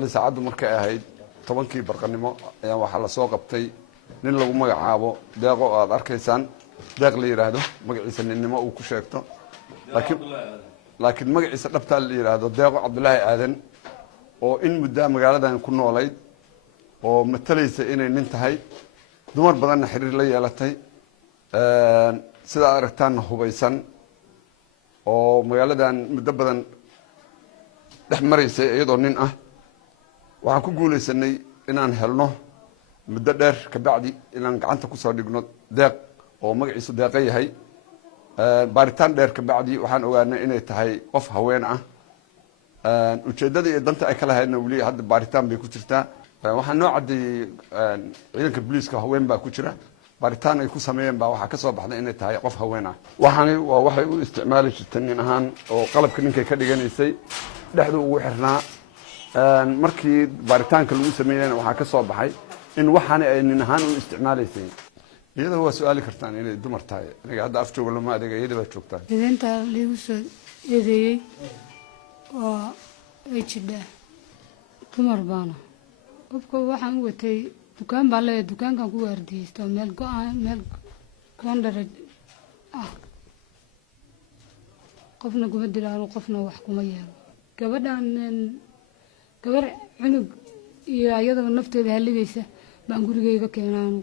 saacadu markay ahayd 10kii barqanimo ayaa waxa la soo qabtay nin lagu magacaabo deeqo aad arkaysaan deeq la yiraahdo magaciisa ninnimo uu ku sheegto laakiin magaciisa dhabta la yiraahdo deeqo Cabdullaahi Aadan oo in muddo magaaladan ku noolayd oo matalaysa inay nin tahay dumar badan xiriir la yeelatay sida aragtaan hubaysan oo magaaladan muddo badan dhex maraysay iyadoo nin ah waxaan ku guuleysanay inaan helno muddo dheer ka bacdi inaan gacanta ku soo dhigno deeq oo magaciisu deeqa yahay baaritaan dheer ka bacdi waxaan ogaanay inay tahay qof haween ah ujeedada iyo danta ay kala hayna wali hadda baaritaan bay ku jirtaa waxaan noo cadeeyay ciidanka booliiska haween baa ku jira baaritaan ay ku sameeyeen baa waxa ka soo baxday inay tahay qof haween ah waxaani waa waxay u isticmaali jirtay nin ahaan oo qalabka ninkay ka dhiganaysay dhexdu ugu xirnaa markii baaritaanka lagu sameeyay waxa ka soo baxay in waxaan ay nin ahaan u isticmaalaysay iyada waa su'aali kartaan inay dumar tahay aniga hadda af joogo lama adeega iyada baa joogtaa idinta liigu soo eedeeyay oo ay jidha dumar baana qofka waxaan u watay dukaan baa leeyahay dukaankan ku waardiyaysto meel go'aan qofna kuma dilaan qofna wax kuma yeelo gabadhan gabar cunug iyo ayadoo nafteeda haligaysa baan gurigeyga keenaan